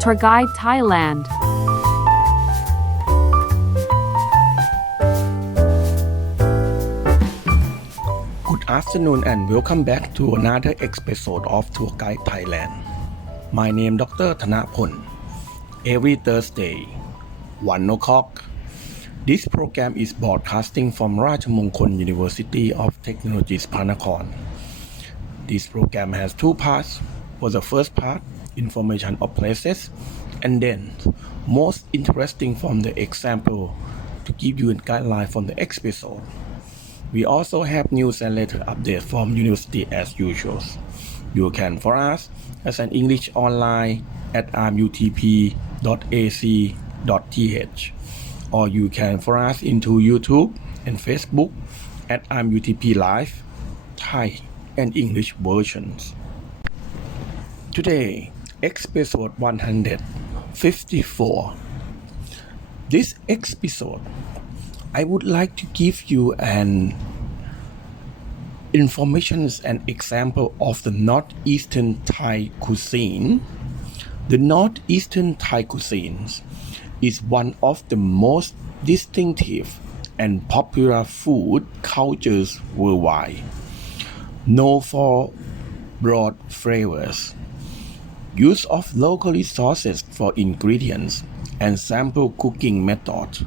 Tour Guide Thailand. Good afternoon and welcome back to another episode of Tour Guide Thailand. My name is Dr. Thanaphon. Every Thursday, 1 o'clock, this program is broadcasting from Rajamongkol University of Technology, Panakorn. This program has two parts. For the first part, information of places, and then most interesting from the example to give you a guideline from the episode. We also have news and letter updates from university as usual. You can follow us as an English online at rmutp.ac.th, or you can follow us into YouTube and Facebook at rmutp Live, Thai and English versions. Today, episode 154. This episode, I would like to give you an information and example of the Northeastern Thai cuisine. The Northeastern Thai cuisine is one of the most distinctive and popular food cultures worldwide, known for broad flavors, use of local resources for ingredients, and sample cooking method.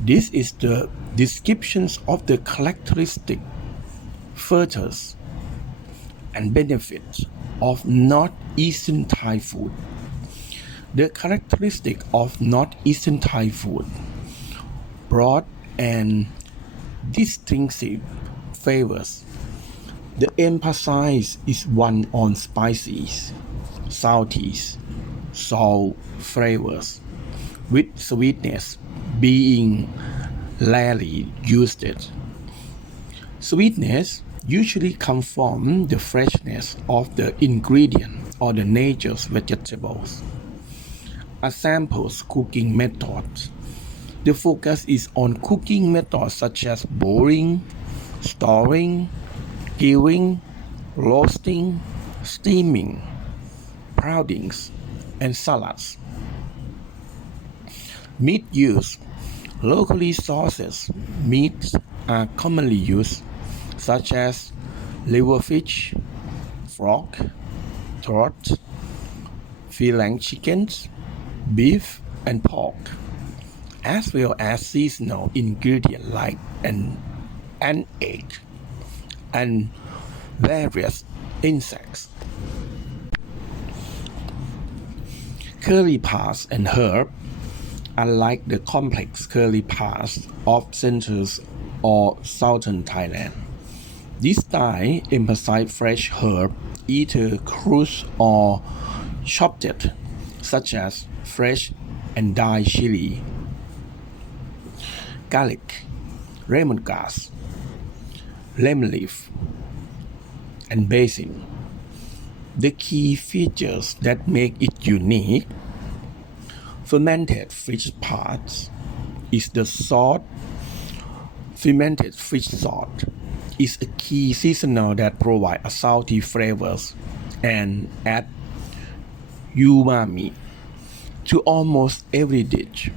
This is the descriptions of the characteristic features and benefits of Northeastern Thai food. The characteristic of Northeastern Thai food: broad and distinctive flavors. The emphasis is one on spices, salty, salt flavors, with sweetness being rarely used. Sweetness usually comes from the freshness of the ingredient or the nature's vegetables. Examples cooking methods. The focus is on cooking methods such as boiling, storing, grilling, roasting, steaming, brownings, and salads. Meat use. Local resources meats are commonly used, such as liver fish, frog, trout, filet chickens, beef, and pork, as well as seasonal ingredients like an egg and various insects. Curry paste and herb. Unlike the complex curry paste of central or southern Thailand, this style emphasizes fresh herb, either crushed or chopped, such as fresh and dried chili, garlic, lemongrass, lemon leaf, and basil. The key features that make it unique: fermented fish parts is the salt. Fermented fish salt is a key seasoner that provides a salty flavors and add umami to almost every dish,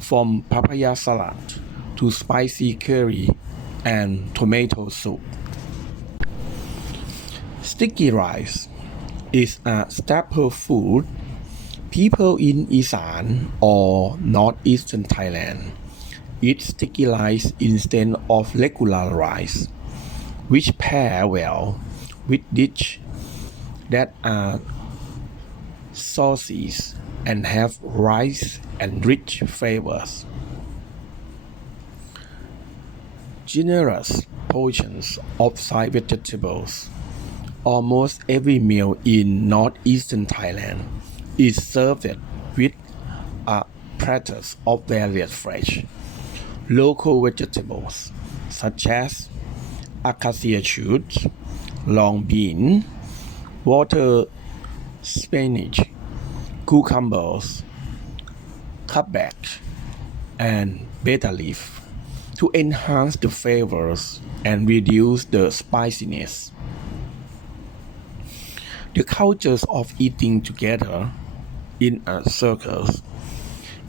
from papaya salad to spicy curry and tomato soup. Sticky rice is a staple food. People in Isan or Northeastern Thailand eat sticky rice instead of regular rice, which pair well with dishes that are saucy and have rice and rich flavors. Generous portions of side vegetables. Almost every meal in Northeastern Thailand is served with a platter of various fresh, local vegetables such as acacia shoots, long bean, water spinach, cucumbers, cabbage, and beta leaf to enhance the flavors and reduce the spiciness. The cultures of eating together in a circles.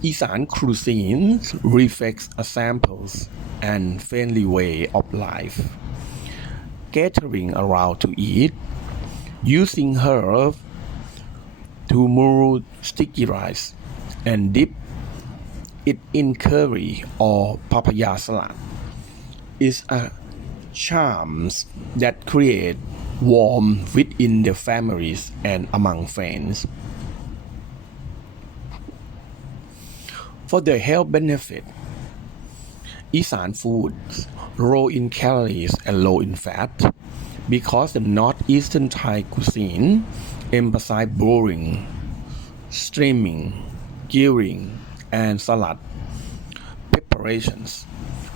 Isan cuisine reflects a samples and friendly way of life, gathering around to eat, using herbs to mold sticky rice, and dip it in curry or papaya salad. Is a charms that create warmth within the families and among friends. For the health benefit, Isan foods low in calories and low in fat because the Northeastern Thai cuisine emphasize boiling, steaming, grilling, and salad preparations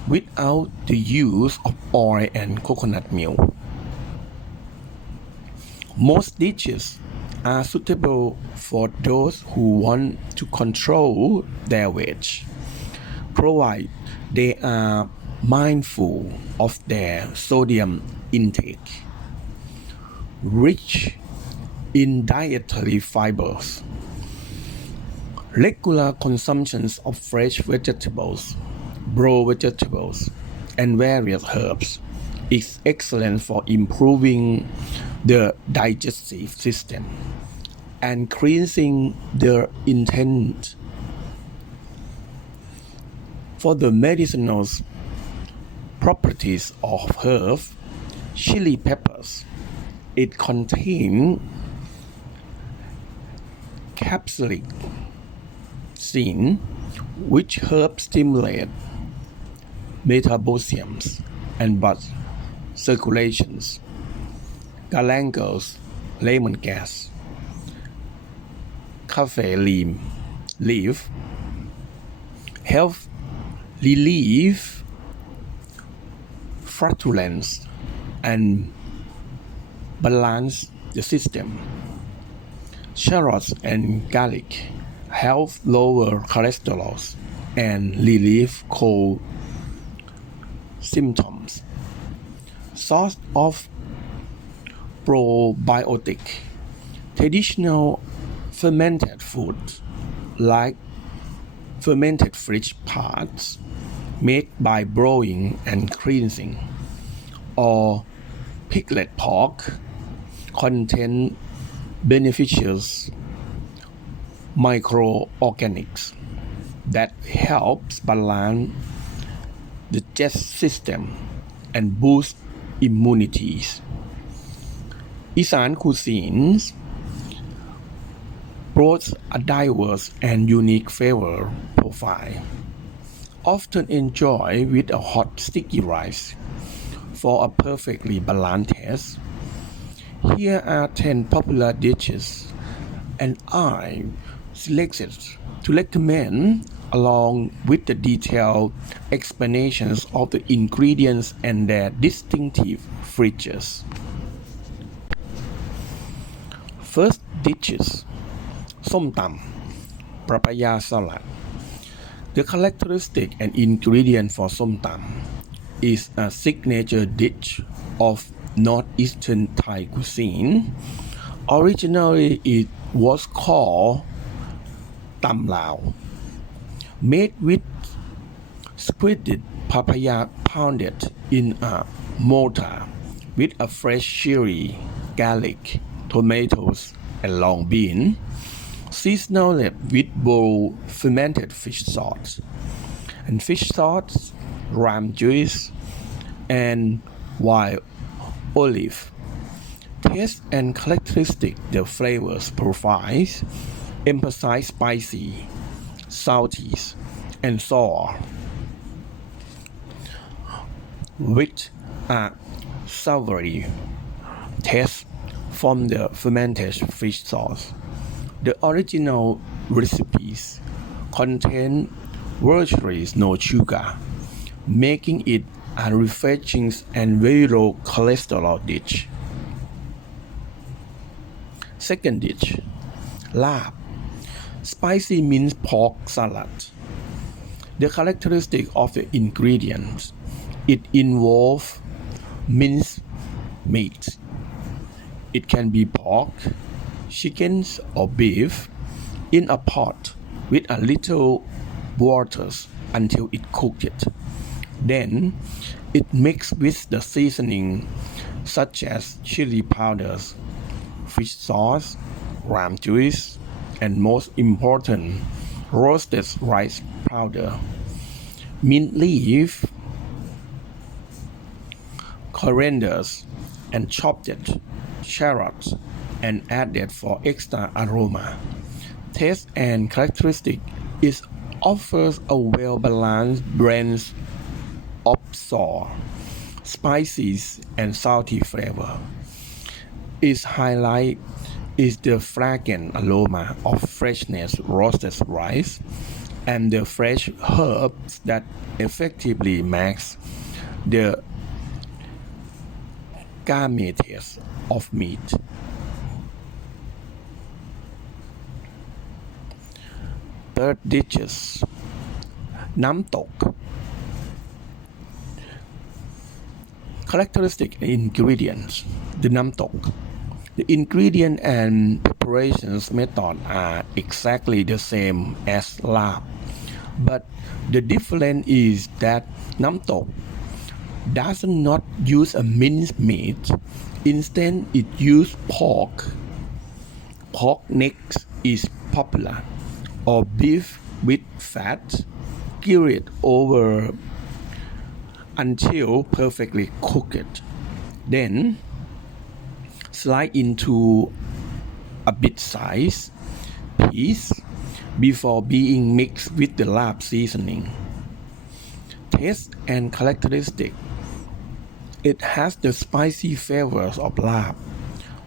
without the use of oil and coconut milk. Most dishes are suitable for those who want to control their weight, provided they are mindful of their sodium intake. Rich in dietary fibers, regular consumption of fresh vegetables, raw vegetables, and various herbs is excellent for improving the digestive system and cleansing the intestine. For the medicinal properties of herbs, chili peppers, it contains capsaicin, which helps stimulate metabolism and blood circulations. Galangal's lemongrass, cafe leaf help relieve flatulence and balance the system. Shallots and garlic help lower cholesterol and relieve cold symptoms. Source of probiotic. Traditional fermented foods like fermented fish parts made by boiling and cleansing, or piglet pork contain beneficial microorganics that helps balance the gut system and boost immunity. Isan cuisines boasts a diverse and unique flavor profile, often enjoyed with a hot sticky rice for a perfectly balanced taste. Here are 10 popular dishes, and I selected to recommend along with the detailed explanations of the ingredients and their distinctive features. First dishes, ส้มตำ papaya salad. The characteristic and ingredient for ส้มตำ is a signature dish of Northeastern Thai cuisine. Originally, it was called tam lao, made with squeezed papaya pounded in a mortar with a fresh chili, garlic, tomatoes, and long bean, seasoned with boiled fermented fish sauce, and fish sauce, lime juice, and wild olive. Taste and characteristic the flavors profiles emphasize spicy, salty, and sour, with a savory taste from the fermented fish sauce. The original recipes contain virtually no sugar, making it a refreshing and very low cholesterol dish. Second dish, lap, spicy minced pork salad. The characteristic of the ingredients, it involves minced meat. It can be pork, chicken, or beef, in a pot with a little water until it cooked. Then it mixed with the seasoning such as chili powders, fish sauce, ram juice, and most important, roasted rice powder, mint leaf, coriander, and chopped shallots, and added for extra aroma. Taste and characteristic is offers a well-balanced blend of sour, spicy, and salty flavor. Its highlight is the fragrant aroma of freshness roasted rice and the fresh herbs that effectively mask the gammities of meat. Third dishes น้ำตก Characteristic ingredients the น้ำตก The ingredient and preparations method are exactly the same as lap, but the difference is that น้ำตก does not use a minced meat. Instead, it uses pork. Pork neck is popular, or beef with fat, grilled over until perfectly cooked. Then, slice into a bit-sized piece before being mixed with the lap seasoning. Taste and characteristic. It has the spicy flavors of lap,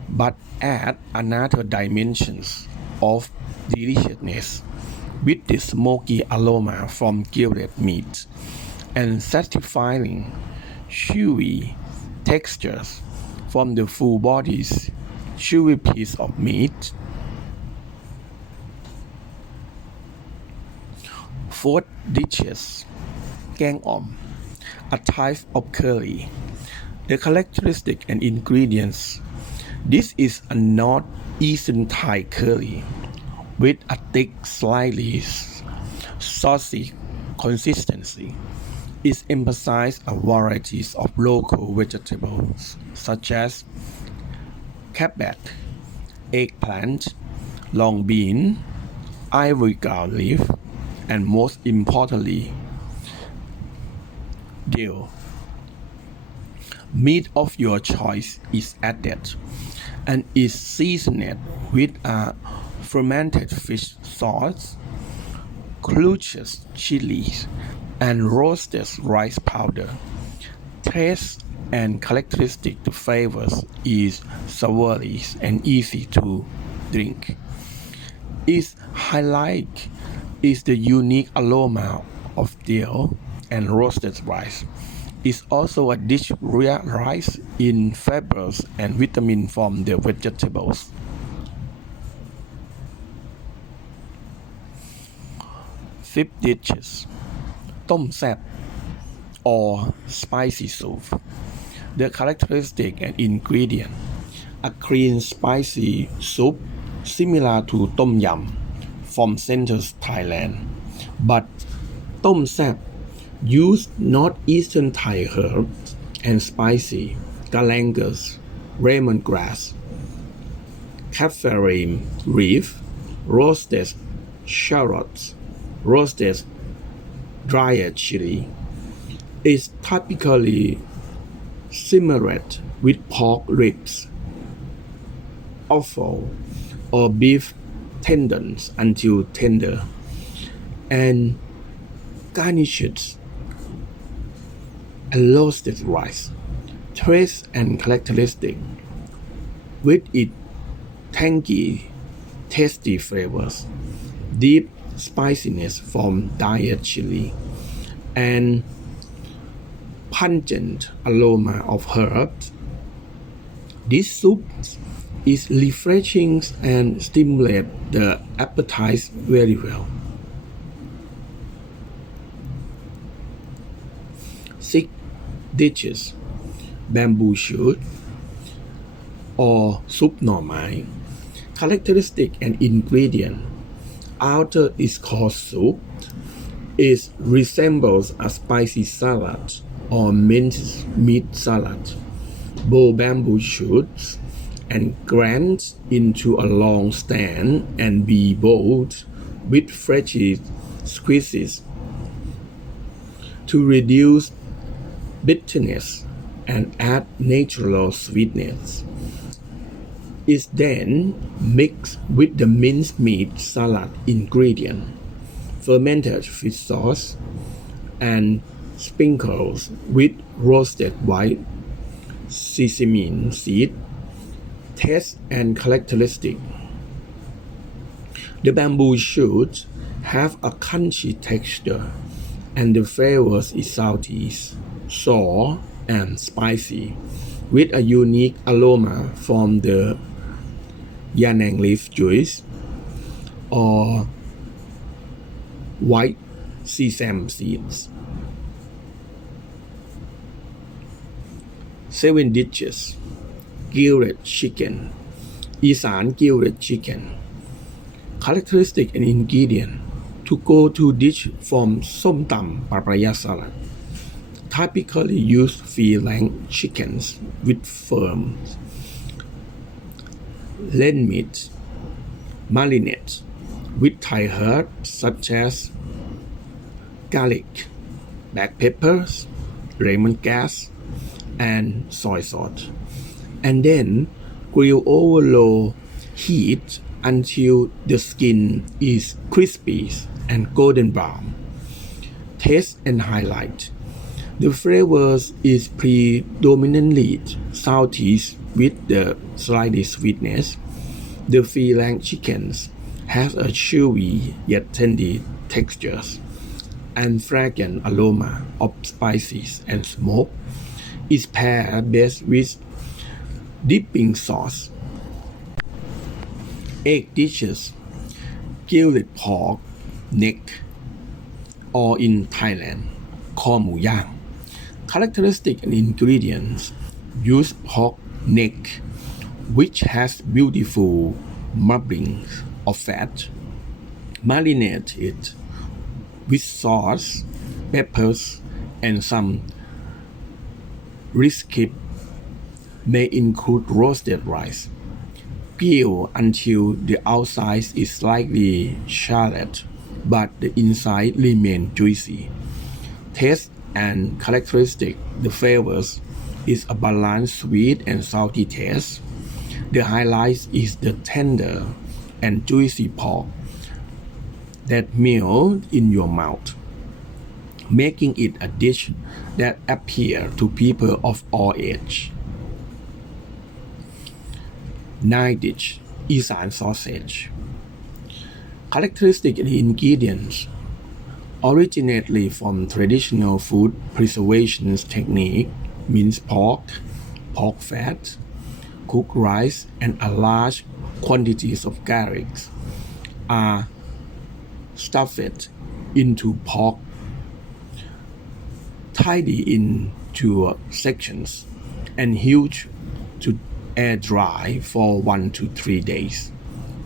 but add another dimensions of deliciousness with the smoky aroma from grilled meat and satisfying, chewy textures from the full bodies, chewy piece of meat. Fourth dishes แกงอ่อม a type of curry. The characteristic and ingredients. This is a Northeastern Thai curry with a thick, slightly saucy consistency. It emphasizes a variety of local vegetables such as cabbage, eggplant, long bean, ivory ground leaf, and most importantly, dill. Meat of your choice is added and is seasoned with a fermented fish sauce, crunched chilies, and roasted rice powder. Taste and characteristic the flavors is savory and easy to drink. Its highlight is the unique aroma of dill and roasted rice. Is also a dish rich in fibers and vitamin from the vegetables. Fifth dishes ต้มแซ่บ or spicy soup. The characteristic and ingredient: a clean spicy soup similar to tom yum from central Thailand, but ต้มแซ่บ use Northeastern Thai herbs and spicy galangas, lemongrass, kaffir leaf, roasted shallots, roasted dried chili. Is typically simmered with pork ribs, offal, or beef tendons until tender, and garnished and roasted rice. Taste and characteristic. With its tangy, tasty flavors, deep spiciness from dried chili, and pungent aroma of herbs. This soup is refreshing and stimulates the appetite very well. 6 dishes แบมบูชูด or ซุปหน่อไม้ Characteristic and ingredient: Outer is called soup. It resembles a spicy salad or minced meat salad. Boil bamboo shoots and grind into a long stand and be boiled with fresh squeezes to reduce bitterness and add natural sweetness. Is then mixed with the minced meat salad ingredient, fermented fish sauce, and sprinkled with roasted white sesame seed. Taste and characteristic. The bamboo shoots have a crunchy texture, and the flavors is salty, sour, and spicy, with a unique aroma from the yanang leaf juice or white sesame seeds. 7 dishes. Grilled chicken. อีสาน grilled chicken. Characteristic and ingredient. To go to dish from ส้มตำปลาปรายา salad. Typically use filet chickens with firm lean meat. Marinate with Thai herbs such as garlic, black peppers, lemongrass, and soy sauce, and then grill over low heat until the skin is crispy and golden brown. Taste and highlight. The flavors is predominantly salty with the slight sweetness. The filet chickens has a chewy yet tender textures and fragrant aroma of spices and smoke. Is paired best with dipping sauce. 8 dishes. Grilled pork neck, or in Thailand, คอหมูย่าง Characteristic and ingredients. Use pork neck, which has beautiful marblings of fat. Marinate it with sauce, peppers, and some recipe may include roasted rice. Grill until the outside is slightly charred, but the inside remains juicy. Taste and characteristic. The flavors is a balanced sweet and salty taste. The highlight is the tender and juicy pork that melts in your mouth, making it a dish that appeals to people of all ages. 9 dish. อีสาน sausage. Characteristic and ingredients. Originally from traditional food preservation technique, minced pork, pork fat, cooked rice, and a large quantities of garlic are stuffed into pork, tidy into sections, and huge to air dry for 1 to 3 days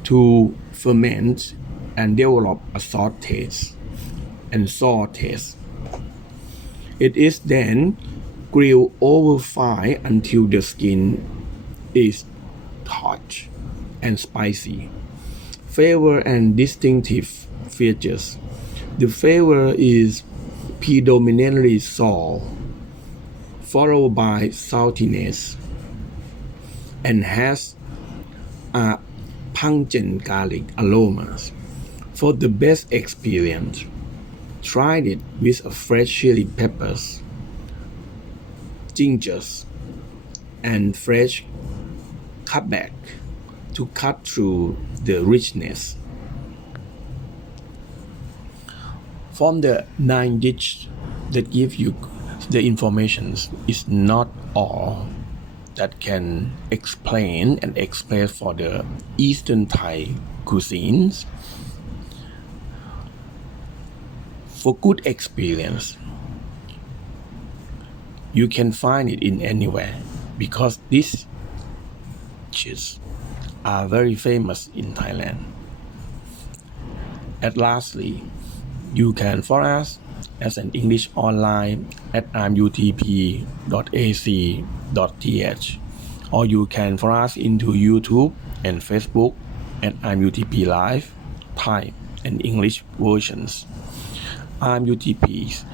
to ferment and develop a sour taste and sour taste. It is then grilled over fire until the skin is hot and spicy. Flavor and distinctive features. The flavor is predominantly sour, followed by saltiness, and has a pungent garlic aroma. For the best experience, try it with a fresh chili peppers, gingers, and fresh cutback to cut through the richness. From the 9 dishes that give you the information is not all that can explain and express for the Eastern Thai cuisines. For good experience, you can find it in anywhere because these dishes are very famous in Thailand. And lastly, you can follow us as an English online at imutp.ac.th, or you can follow us into YouTube and Facebook at imutp Live, Thai and English versions. IMUTP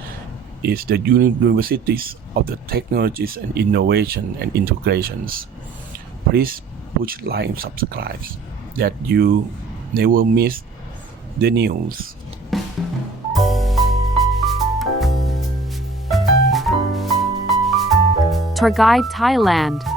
is the universities of the technologies and innovation and integrations. Please push like and subscribe that you never miss the news. Tour Guide Thailand.